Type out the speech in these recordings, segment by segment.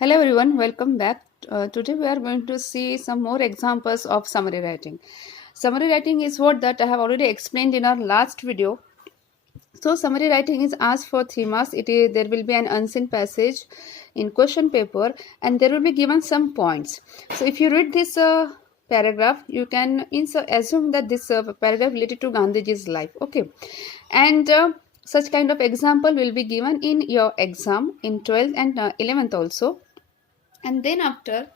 Hello everyone, welcome back. Today we are going to see some more examples of summary writing. Summary writing is what that I have already explained in our last video. So summary writing is asked for 3 marks. There will be an unseen passage in question paper and there will be given some points. So if you read this paragraph, you can assume that this paragraph related to Gandhiji's life. Okay, and such kind of example will be given in your exam in 12th and 11th also, and then after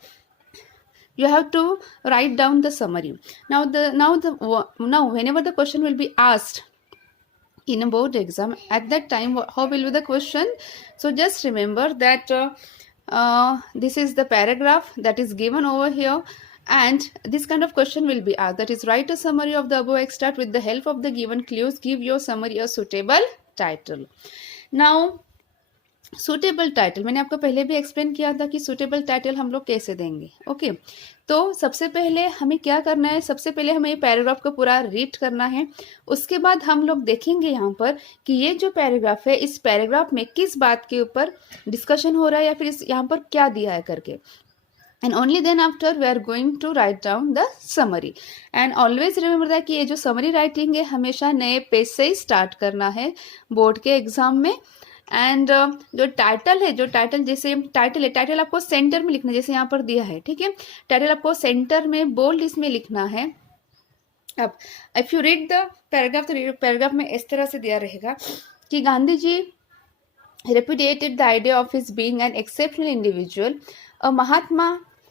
you have to write down the summary. Now whenever the question will be asked in a board exam, at that time how will be the question? So just remember that this is the paragraph that is given over here, and this kind of question will be asked, that is, write a summary of the above extract with the help of the given clues. Give your summary a suitable title. Now suitable title मैंने आपको पहले भी explain किया था कि suitable title हम लोग कैसे देंगे. ओके, तो सबसे पहले हमें क्या करना है, सबसे पहले हमें ये पैराग्राफ को पूरा रीड करना है. उसके बाद हम लोग देखेंगे यहाँ पर कि ये जो पैराग्राफ है, इस पैराग्राफ में किस बात के ऊपर डिस्कशन हो रहा है या फिर इस यहाँ पर क्या दिया है करके. And only then after we are going to write down the summary. And always remember that कि ये जो summary writing है हमेशा नए पेज से ही स्टार्ट करना है बोर्ड के एग्जाम में. एंड जो टाइटल है, जो टाइटल जैसे टाइटल है, टाइटल आपको सेंटर में लिखना है जैसे यहाँ पर दिया है. ठीक है, टाइटल आपको सेंटर में बोल्ड इसमें लिखना है. अब if you read the paragraph, तो पैराग्राफ में इस तरह से दिया रहेगा कि Gandhi ji repudiated the idea of his being an exceptional individual. A Mahatma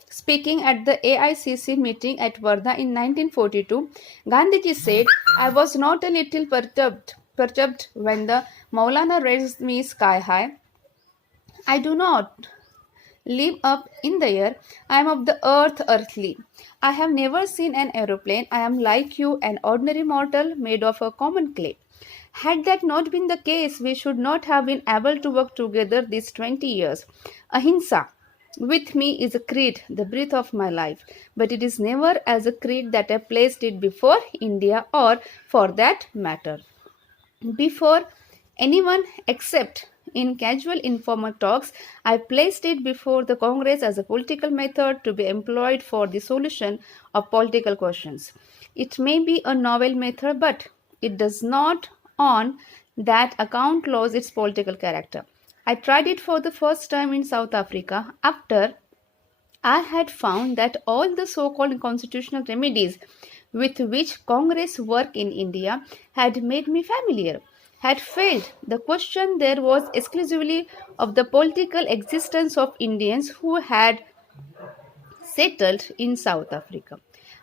speaking at the AICC meeting at Wardha in 1942, Gandhiji said, I was not a little perturbed when the Maulana raised me sky high. I do not live up in the air. I am of the earth, earthly. I have never seen an aeroplane. I am like you, an ordinary mortal made of a common clay. Had that not been the case, we should not have been able to work together these 20 years. Ahimsa, with me, is a creed, the breath of my life. But it is never as a creed that I placed it before India, or, for that matter, before anyone except in casual informal talks. I placed it before the Congress as a political method to be employed for the solution of political questions. It may be a novel method, but it does not on that account lose its political character. I tried it for the first time in South Africa after I had found that all the so-called constitutional remedies with which Congress work in India had made me familiar, had failed. The question there was exclusively of the political existence of Indians who had settled in South Africa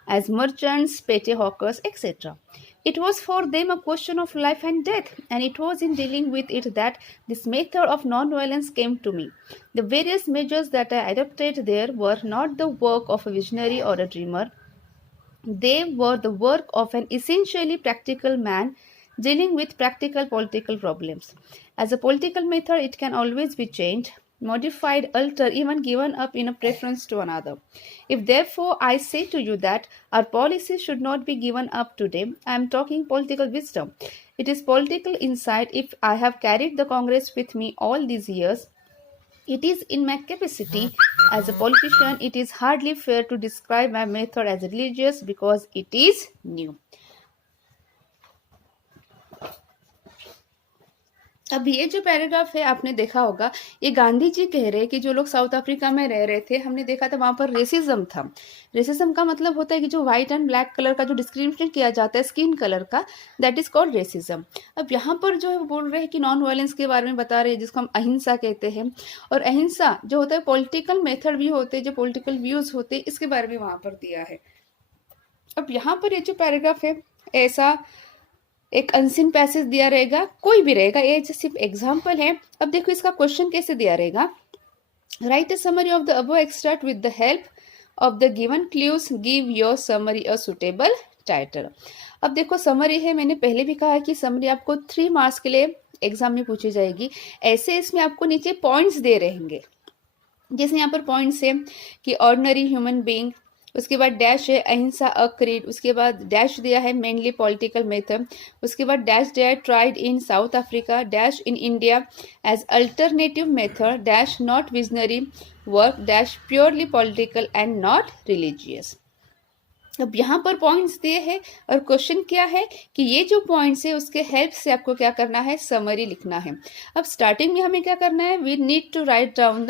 as merchants, petty hawkers, etc. It was for them a question of life and death, and it was in dealing with it that this method of non-violence came to me. The various measures that I adopted there were not the work of a visionary or a dreamer. They were the work of an essentially practical man dealing with practical political problems. As a political method, it can always be changed, modified, altered, even given up in a preference to another. If therefore I say to you that our policy should not be given up today, I am talking political wisdom. It is political insight. If I have carried the Congress with me all these years, it is in my capacity as a politician. It is hardly fair to describe my method as religious because it is new. अब ये जो paragraph है आपने देखा होगा, ये गांधी जी कह रहे हैं कि जो लोग साउथ अफ्रीका में रह रहे थे, हमने देखा था वहां पर रेसिज्म था. रेसिज्म का मतलब होता है कि जो व्हाइट एंड ब्लैक कलर का जो डिस्क्रिमिनेशन किया जाता है स्किन कलर का, दैट इज कॉल्ड रेसिज्म. अब यहाँ पर जो है वो बोल रहे हैं कि नॉन वायलेंस के बारे में बता रहे हैं, जिसको हम अहिंसा कहते हैं. और अहिंसा जो होता है पॉलिटिकल मेथड भी होते हैं, जो पॉलिटिकल व्यूज होते हैं, इसके बारे में वहां पर दिया है. अब यहाँ पर ये जो पैराग्राफ है, ऐसा एक अनसीन पैसेज दिया रहेगा, कोई भी रहेगा, ये सिर्फ एग्जाम्पल है. अब देखो इसका क्वेश्चन कैसे दिया रहेगा. Right a summary of the above extract with the help of the given clues. Give your summary a suitable title. अब देखो समरी है, मैंने पहले भी कहा है कि समरी आपको 3 मार्क्स के लिए एग्जाम में पूछी जाएगी. ऐसे इसमें आपको नीचे पॉइंट्स दे रहेंगे. जैसे यहाँ पर पॉइंट्स है कि ऑर्डिनरी ह्यूमन बीइंग, उसके बाद डैश है अहिंसा अ क्रीड, उसके बाद डैश दिया है मेनली पॉलिटिकल मेथड, उसके बाद डैश दिया है tried in South Africa, dash in India as alternative method, dash not visionary work, dash purely political and not religious. अब यहाँ पर पॉइंट्स दिए हैं और क्वेश्चन क्या है कि ये जो पॉइंट्स है उसके हेल्प से आपको क्या करना है, समरी लिखना है। अब स्टार्टिंग में हमें क्या करना है, we need to write down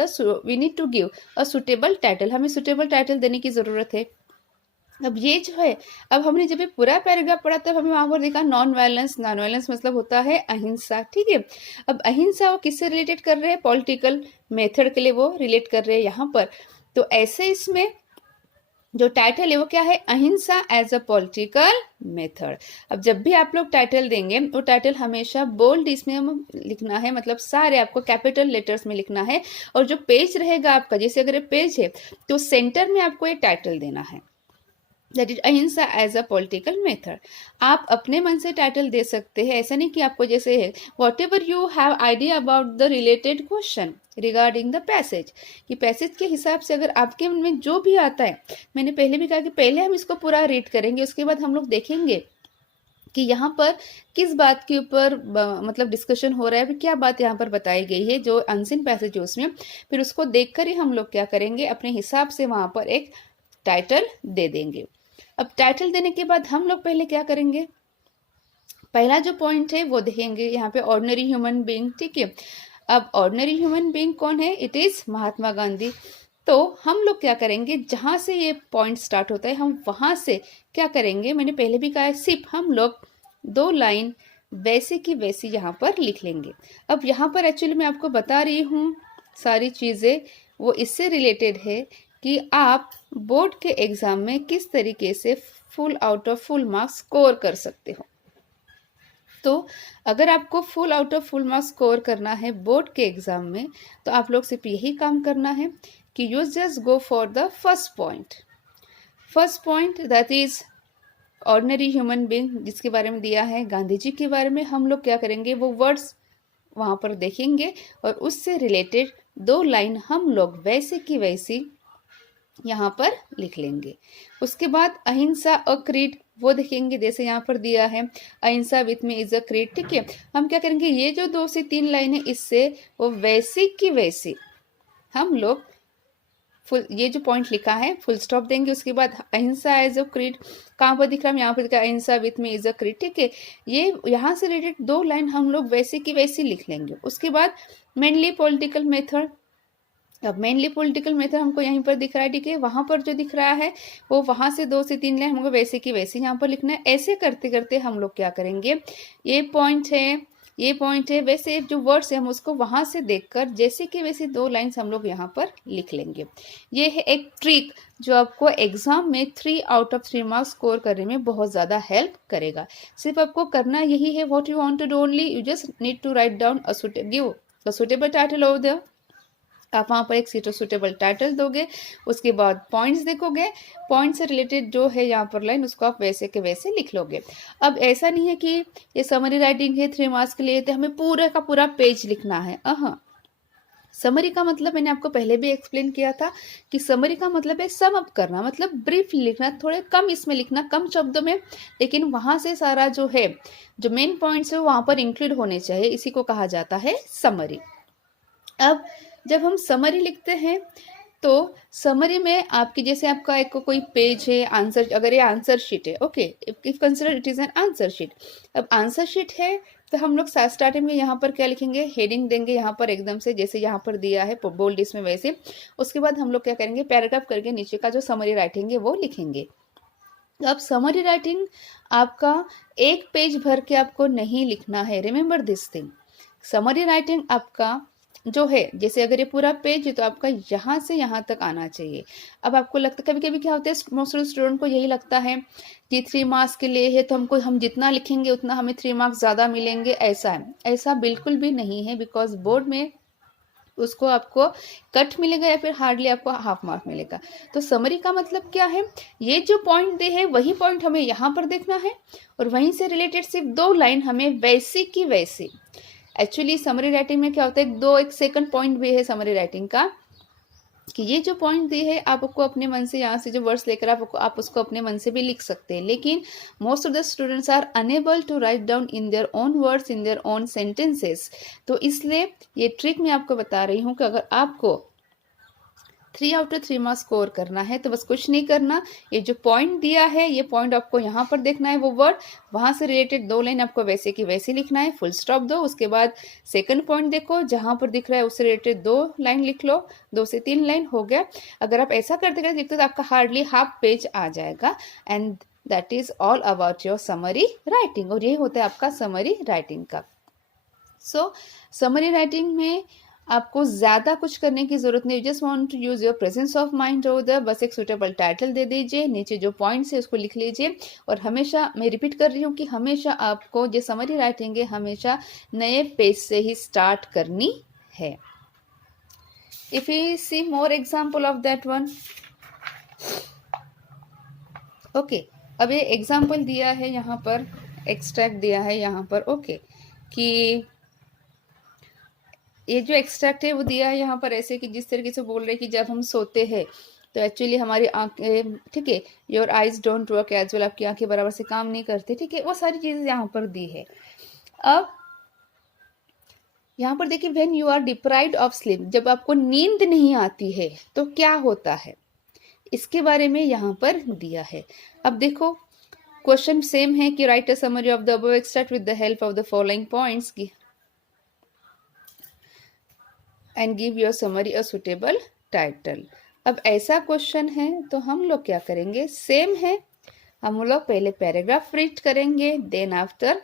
we need to give a suitable title, हमें सुटेबल टाइटल देने की जरूरत है। अब ये जो है, अब हमने जब ये पूरा पैराग्राफ पढ़ा तब हमें वहां पर देखा नॉन वायलेंस, नॉन वायलेंस मतलब होता है अहिंसा, ठीक है। अब अहिंसा वो किससे रिलेटेड कर रहे हैं, पॉलिटिकल मेथड के लिए वो रिलेट कर रहे हैं यहाँ पर। तो ऐसे इसमें जो टाइटल है वो क्या है, अहिंसा एज अ पॉलिटिकल मेथड। अब जब भी आप लोग टाइटल देंगे वो टाइटल हमेशा बोल्ड इसमें लिखना है, मतलब सारे आपको कैपिटल लेटर्स में लिखना है। और जो पेज रहेगा आपका, जैसे अगर ये पेज है तो सेंटर में आपको ये टाइटल देना है, दैट इज अहिंसा एज अ पॉलिटिकल मेथड। आप अपने मन से टाइटल दे सकते हैं, ऐसा नहीं कि आपको जैसे है what ever you have idea about the related question regarding the passage, कि पैसेज के हिसाब से अगर आपके मन में जो भी आता है, मैंने पहले भी कहा कि पहले हम इसको पूरा रीड करेंगे, उसके बाद हम लोग देखेंगे कि यहाँ पर किस बात के ऊपर मतलब डिस्कशन हो रहा है, क्या बात यहाँ पर बताई गई है, जो अनसीन पैसेज है उसमें, फिर उसको देखकर ही हम लोग क्या करेंगे, अपने हिसाब से वहां पर एक टाइटल दे देंगे। अब टाइटल देने के बाद हम लोग पहले क्या करेंगे, पहला जो पॉइंट है वो देखेंगे यहाँ पे ऑर्डिनरी ह्यूमन बीइंग, ठीक है। अब ऑर्डिनरी ह्यूमन बीइंग कौन है, इट इज महात्मा गांधी। तो हम लोग क्या करेंगे, जहां से ये पॉइंट स्टार्ट होता है हम वहां से क्या करेंगे, मैंने पहले भी कहा है, सिर्फ हम लोग 2 लाइन वैसे की वैसी यहाँ पर लिख लेंगे। अब यहाँ पर एक्चुअली मैं आपको बता रही हूँ सारी चीजें, वो इससे रिलेटेड है कि आप बोर्ड के एग्जाम में किस तरीके से full out of full marks score कर सकते हो। तो अगर आपको full out of full marks score करना है बोर्ड के एग्जाम में, तो आप लोग सिर्फ यही काम करना है कि you just go for the first point that is ordinary human being, जिसके बारे में दिया है गांधी जी के बारे में। हम लोग क्या करेंगे, वो वर्ड्स वहां पर देखेंगे और उससे रिलेटेड 2 लाइन हम लोग वैसे की वैसी यहाँ पर लिख लेंगे। उसके बाद अहिंसा अ क्रीड वो देखेंगे, जैसे यहाँ पर दिया है अहिंसा with me is a creed, ठीक है। हम क्या करेंगे, ये जो 2 से 3 लाइन है इससे वो वैसी की वैसी हम लोग फुल, ये जो पॉइंट लिखा है फुल स्टॉप देंगे। उसके बाद अहिंसा एज अ क्रीड कहाँ पर दिख रहा है, यहाँ पर दिखा अहिंसा with me is a creed, ठीक है। ये यहाँ से रिलेटेड 2 लाइन हम लोग वैसे की वैसी लिख लेंगे। उसके बाद मेनली पॉलिटिकल मेथड, अब मेनली पॉलिटिकल मेथड हमको यहीं पर दिख रहा है, ठीक है। वहां पर जो दिख रहा है वो वहां से 2 से 3 लाइन हमको वैसे की वैसे यहाँ पर लिखना है। ऐसे करते करते हम लोग क्या करेंगे, ये पॉइंट है वैसे जो वर्ड्स है हम उसको वहां से देखकर जैसे कि वैसे 2 लाइन्स हम लोग यहाँ पर लिख लेंगे। ये है एक ट्रिक जो आपको एग्जाम में 3 आउट ऑफ 3 मार्क्स स्कोर करने में बहुत ज्यादा हेल्प करेगा। सिर्फ आपको करना यही है, what you want to do only, you just need to write down give a suitable title over there. आप वहां पर एक सुटेबल टाइटल दोगे, उसके बाद पॉइंट्स देखोगे, पॉइंट से रिलेटेड जो है यहाँ पर लाइन उसको आप वैसे के वैसे लिख लोगे। अब ऐसा नहीं है कि ये समरी राइटिंग है 3 मार्क्स के लिए तो हमें पूरा का पूरा पेज लिखना है। समरी का मतलब मैंने आपको पहले भी एक्सप्लेन किया था कि समरी का मतलब है सम अप करना, मतलब ब्रीफ लिखना, थोड़े कम इसमें लिखना, कम शब्दों में, लेकिन वहां से सारा जो है जो मेन पॉइंट्स है वहां पर इंक्लूड होने चाहिए, इसी को कहा जाता है समरी। अब जब हम समरी लिखते हैं तो समरी में आपकी जैसे आपका एक कोई पेज है आंसर, अगर ये आंसर शीट है, okay, if consider it is an answer sheet. अब आंसर शीट है तो हम लोग स्टार्टिंग में यहाँ पर क्या लिखेंगे, हेडिंग देंगे यहाँ पर एकदम से जैसे यहाँ पर दिया है बोल्ड इसमें वैसे। उसके बाद हम लोग क्या करेंगे, पैराग्राफ करके नीचे का जो समरी राइटिंग है वो लिखेंगे। अब समरी राइटिंग आपका एक पेज भर के आपको नहीं लिखना है, remember this thing. Summary writing आपका जो है, जैसे अगर ये पूरा पेज है तो आपका यहाँ से यहाँ तक आना चाहिए। अब आपको लगता है, कभी कभी क्या होता है मोस्ट ऑफ स्टूडेंट को यही लगता है कि 3 मार्क्स के लिए है तो हम जितना लिखेंगे उतना हमें 3 मार्क्स ज़्यादा मिलेंगे, ऐसा है। ऐसा बिल्कुल भी नहीं है, बिकॉज बोर्ड में उसको आपको कट मिलेगा या फिर हार्डली आपको हाफ मार्क मिलेगा। तो समरी का मतलब क्या है, ये जो पॉइंट दे है वही पॉइंट हमें यहाँ पर देखना है और वहीं से रिलेटेड सिर्फ 2 लाइन हमें वैसी की वैसी। एक्चुअली समरी राइटिंग में क्या होता है, एक सेकंड पॉइंट भी है समरी राइटिंग का, कि ये जो पॉइंट दिए है आपको अपने मन से, यहाँ से जो वर्ड्स लेकर आप उसको अपने मन से भी लिख सकते हैं, लेकिन most of the students are unable to write down in their own words, in their own sentences. तो इसलिए ये ट्रिक मैं आपको बता रही हूँ कि अगर आपको 3 आउट ऑफ 3 मार्क्स स्कोर करना है तो बस कुछ नहीं करना, ये जो पॉइंट दिया है ये पॉइंट आपको यहाँ पर देखना है, वो वर्ड वहाँ से रिलेटेड 2 लाइन आपको वैसे की वैसे लिखना है, फुल स्टॉप दो, उसके बाद सेकंड पॉइंट देखो जहाँ पर दिख रहा है उससे रिलेटेड 2 लाइन लिख लो, 2 से 3 लाइन हो गया। अगर आप ऐसा करते करते लिखते तो आपका हार्डली हाफ पेज आ जाएगा। And that is all about your summary writing, और यही होता है आपका समरी राइटिंग का। सो समरी राइटिंग में आपको ज़्यादा कुछ करने की ज़रूरत नहीं, just want to use your presence of mind उधर, बस एक सुटेबल टाइटल दे दीजिए, नीचे जो पॉइंट्स है उसको लिख लीजिए। और हमेशा मैं रिपीट कर रही हूँ कि हमेशा आपको जो समरी राइटिंग है हमेशा नए पेज से ही स्टार्ट करनी है। If you see more example of that one, okay. अब ये एग्जाम्पल दिया है यहाँ पर, एक्सट्रैक्ट दिया है यहाँ पर, ओके, कि ये जो एक्सट्रैक्ट है वो दिया है यहाँ पर ऐसे कि जिस तरीके से बोल रहे हैं कि जब हम सोते हैं तो एक्चुअली हमारी आंखें, ठीक है, your eyes don't work as well, आपकी आंखें बराबर से काम नहीं करती, ठीक है, वो सारी चीजें यहाँ पर दी है। अब यहाँ पर देखिए, when you are deprived of sleep, जब आपको नींद नहीं आती है तो क्या होता है, इसके बारे में यहाँ पर दिया है। अब देखो क्वेश्चन सेम है कि write a summary of the above extract with the help of the following points की and give your summary a suitable title. अब ऐसा क्वेश्चन है तो हम लोग क्या करेंगे, सेम है, हम लोग पहले पैराग्राफ रीड करेंगे, देन आफ्टर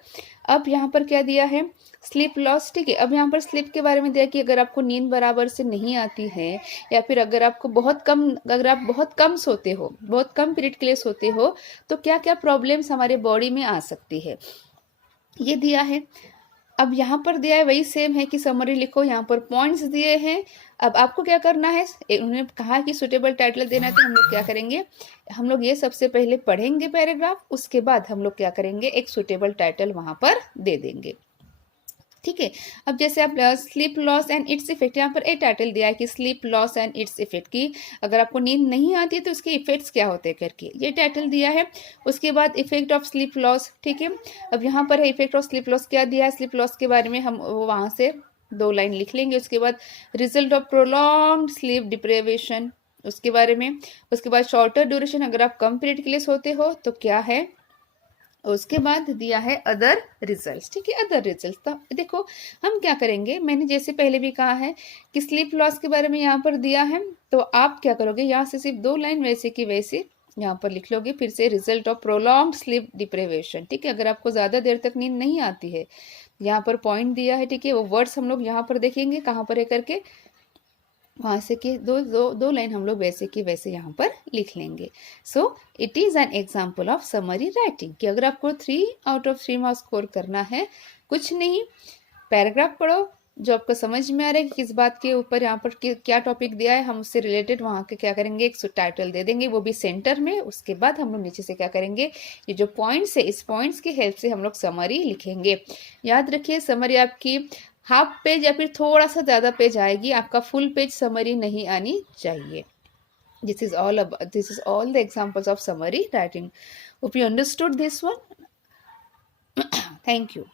अब यहाँ पर क्या दिया है, स्लीप लॉस, ठीक है। अब यहाँ पर स्लीप के बारे में दिया कि अगर आपको नींद बराबर से नहीं आती है या फिर अगर आपको अगर आप बहुत कम सोते हो, बहुत कम पीरियड के लिए सोते हो तो क्या क्या प्रॉब्लम्स हमारे बॉडी में आ सकती है, ये दिया है। अब यहाँ पर दिया है वही सेम है कि समरी लिखो, यहाँ पर पॉइंट्स दिए हैं। अब आपको क्या करना है, उन्होंने कहा कि सुटेबल टाइटल देना है तो हम लोग क्या करेंगे, हम लोग ये सबसे पहले पढ़ेंगे पैराग्राफ, उसके बाद हम लोग क्या करेंगे, एक सुटेबल टाइटल वहां पर दे देंगे, ठीक है। अब जैसे आप sleep loss and its effect, यहाँ पर एक टाइटल दिया है कि sleep loss and its effect, की अगर आपको नींद नहीं आती है तो उसके इफेक्ट्स क्या होते हैं करके ये टाइटल दिया है। उसके बाद इफेक्ट ऑफ स्लीप लॉस, ठीक है। अब यहाँ पर है इफेक्ट ऑफ स्लीप लॉस क्या दिया है, स्लीप लॉस के बारे में हम वहां से 2 लाइन लिख लेंगे। उसके बाद result of prolonged sleep deprivation, उसके बारे में। उसके बाद शॉर्टर ड्यूरेशन, अगर आप कम पीरियड के लिए सोते हो तो क्या है। उसके बाद दिया है अदर रिजल्ट्स, ठीक है, अदर रिजल्ट्स। तो देखो हम क्या करेंगे, मैंने जैसे पहले भी कहा है कि स्लीप लॉस के बारे में यहाँ पर दिया है, तो आप क्या करोगे, यहाँ से सिर्फ 2 लाइन वैसे की वैसे यहाँ पर लिख लोगे, फिर से result of prolonged sleep deprivation, ठीक है। अगर आपको ज्यादा देर तक नींद नहीं आती है, यहाँ पर पॉइंट दिया है, ठीक है, वो वर्ड्स हम लोग यहाँ पर देखेंगे कहाँ पर है करके, वहां से कि दो लाइन हम लोग वैसे की वैसे यहाँ पर लिख लेंगे। So it is an example of summary writing कि अगर आपको 3 आउट ऑफ 3 मार्क्स स्कोर करना है, कुछ नहीं, पैराग्राफ पढ़ो जो आपको समझ में आ रहा है कि किस बात के ऊपर यहाँ पर क्या टॉपिक दिया है, हम उससे रिलेटेड वहाँ के क्या करेंगे, एक टाइटल दे देंगे, वो भी सेंटर में। उसके बाद हम लोग नीचे से क्या करेंगे, ये जो पॉइंट्स है इस पॉइंट्स की हेल्प से हम लोग समरी लिखेंगे। याद रखिए समरी आपकी हाफ पेज या फिर थोड़ा सा ज्यादा पेज आएगी, आपका फुल पेज समरी नहीं आनी चाहिए। This is all the examples of summary writing. Hope you understood this one. Thank you.